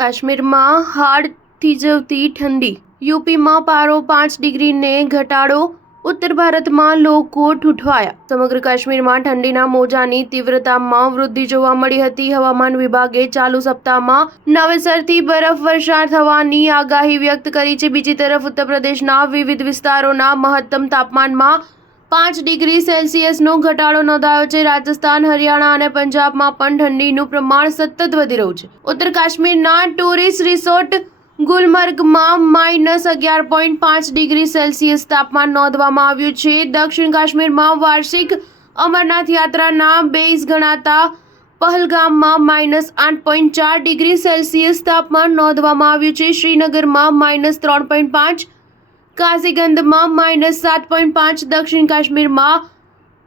કાશ્મીરમાં હાડ થીજવતી ઠંડી, યુપીમાં પારો 5 ડિગ્રીને ઘટાડો, ઉત્તર ભારતમાં લોકો ઠૂઠવાયા. સમગ્ર કાશ્મીરમાં ઠંડીના મોજાની તીવ્રતામાં વૃદ્ધિ જોવા મળી હતી. હવામાન વિભાગે ચાલુ સપ્તાહમાં નવેસરથી બરફવર્ષા થવાની આગાહી વ્યક્ત કરી છે. બીજી તરફ ઉત્તર પ્રદેશના વિવિધ વિસ્તારોના મહત્તમ તાપમાનમાં 5 ડિગ્રી સેલ્સિયસનો ઘટાડો નોંધાયો છે. રાજસ્થાન, હરિયાણા અને પંજાબમાં પણ ઠંડીનું પ્રમાણ સતત વધી રહ્યું છે. ઉત્તર કાશ્મીરના ટુરિસ્ટ રિસોર્ટ ગુલમર્ગમાં -11.5 ડિગ્રી સેલ્સિયસ તાપમાન નોંધવામાં આવ્યું છે. દક્ષિણ કાશ્મીરમાં વાર્ષિક અમરનાથ યાત્રાના બેઝ ગણાતા પહલગામમાં -8.4 ડિગ્રી સેલ્સિયસ તાપમાન નોંધવામાં આવ્યું છે. શ્રીનગરમાં -3.5, કાઝીગંદમાં -7.5, દક્ષિણ કાશ્મીરમાં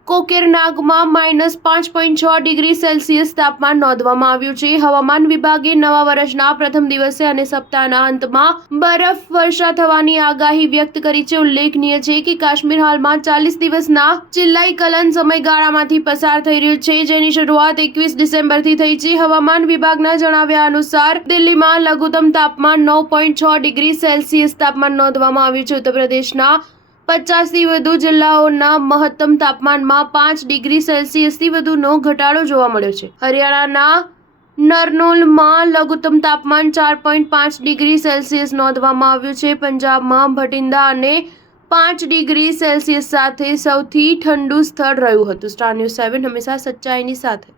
કોકેરનાગમાં -5.6 ડિગ્રી સેલ્સિયસ તાપમાન નોંધવામાં આવ્યું છે. હવામાન વિભાગે નવા વર્ષના પ્રથમ દિવસે અને સપ્તાહના અંતમાં બરફવર્ષા થવાની આગાહી વ્યક્ત કરી છે. ઉલ્લેખનીય છે કે કાશ્મીર હાલમાં 40 દિવસના ચિલ્લાઇકલન સમયગાળામાંથી પસાર થઈ રહ્યું છે, જેની શરૂઆત 21 ડિસેમ્બરથી થઈ છે. હવામાન વિભાગના જણાવ્યા અનુસાર દિલ્હીમાં લઘુત્તમ તાપમાન 9.6 ડિગ્રી સેલ્સિયસ તાપમાન નોંધવામાં આવ્યું છે. ઉત્તર પ્રદેશના 50થી વધુ જિલ્લાઓના મહત્તમ તાપમાનમાં 5 ડિગ્રી સેલ્સિયસથી વધુનો ઘટાડો જોવા મળ્યો છે. હરિયાણાના નરનૌલમાં લઘુત્તમ તાપમાન 4.5 ડિગ્રી સેલ્સિયસ નોંધવામાં આવ્યું છે. પંજાબમાં ભટિંડા અને 5 ડિગ્રી સેલ્સિયસ સાથે સૌથી ઠંડુ સ્થળ રહ્યું હતું. સ્ટાર ન્યૂઝ 7 હંમેશા સચ્ચાઈની સાથે.